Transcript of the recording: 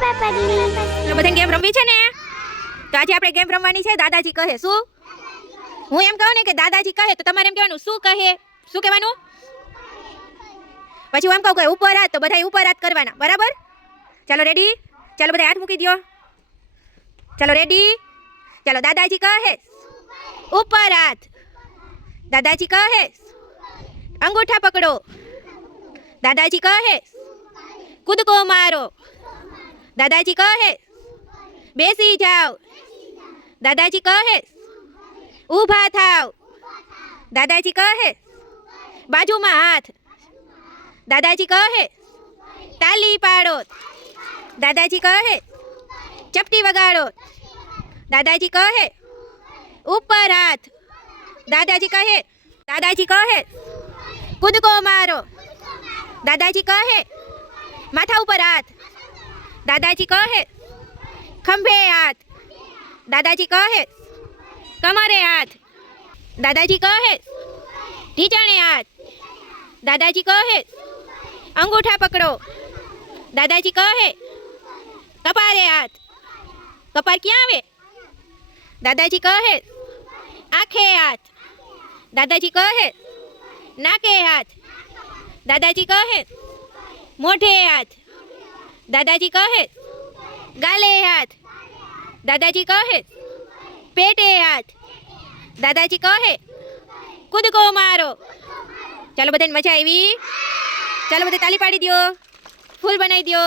તો બધાને ગેમ રમવી છે ને? તો આજે આપણે ગેમ રમવાની છે દાદાજી કહે. શું? હું એમ કહું ને કે દાદાજી કહે તો તમારે એમ કહેવાનું શું કહે? શું કહેવાનું? પછી હું એમ કહું કે ઉપર હાથ, તો બધાય ઉપર હાથ કરવાના. બરાબર? ચાલો રેડી? ચાલો બધા હાથ મૂકી દો. ચાલો રેડી? ચાલો દાદાજી કહે ઉપર હાથ. દાદાજી કહે અંગૂઠા પકડો. દાદાજી કહે કૂદકો મારો. દાદાજી કહે બેસી જાઓ. દાદાજી કહે ઊભા થાવ. દાદાજી કહે બાજુમાં હાથ. દાદાજી કહે તાલી પાડો. દાદાજી કહે ચપટી વગાડો. દાદાજી કહે ઉપર હાથ. દાદાજી કહે કૂદકો મારો. દાદાજી કહે માથા ઉપર હાથ. દાદાજી કહે ખંભે હાથ. દાદાજી કહે કમરે હાથ. દાદાજી કહે ઢીચણે હાથ. દાદાજી કહે અંગૂઠા પકડો. દાદાજી કહે કપારે હાથ. કપાર ક્યાં આવે? દાદાજી કહે આંખે હાથ. દાદાજી કહે નાકે હાથ. દાદાજી કહે મોઢે હાથ. દાદાજી કહે ગાલે હાથ. દાદાજી કહે પેટે હાથ. દાદાજી કહે કૂદકો મારો. ચાલો બધાને મજા આવી? ચાલો બધા તાલી પાડી દો, ફૂલ બનાવી દો.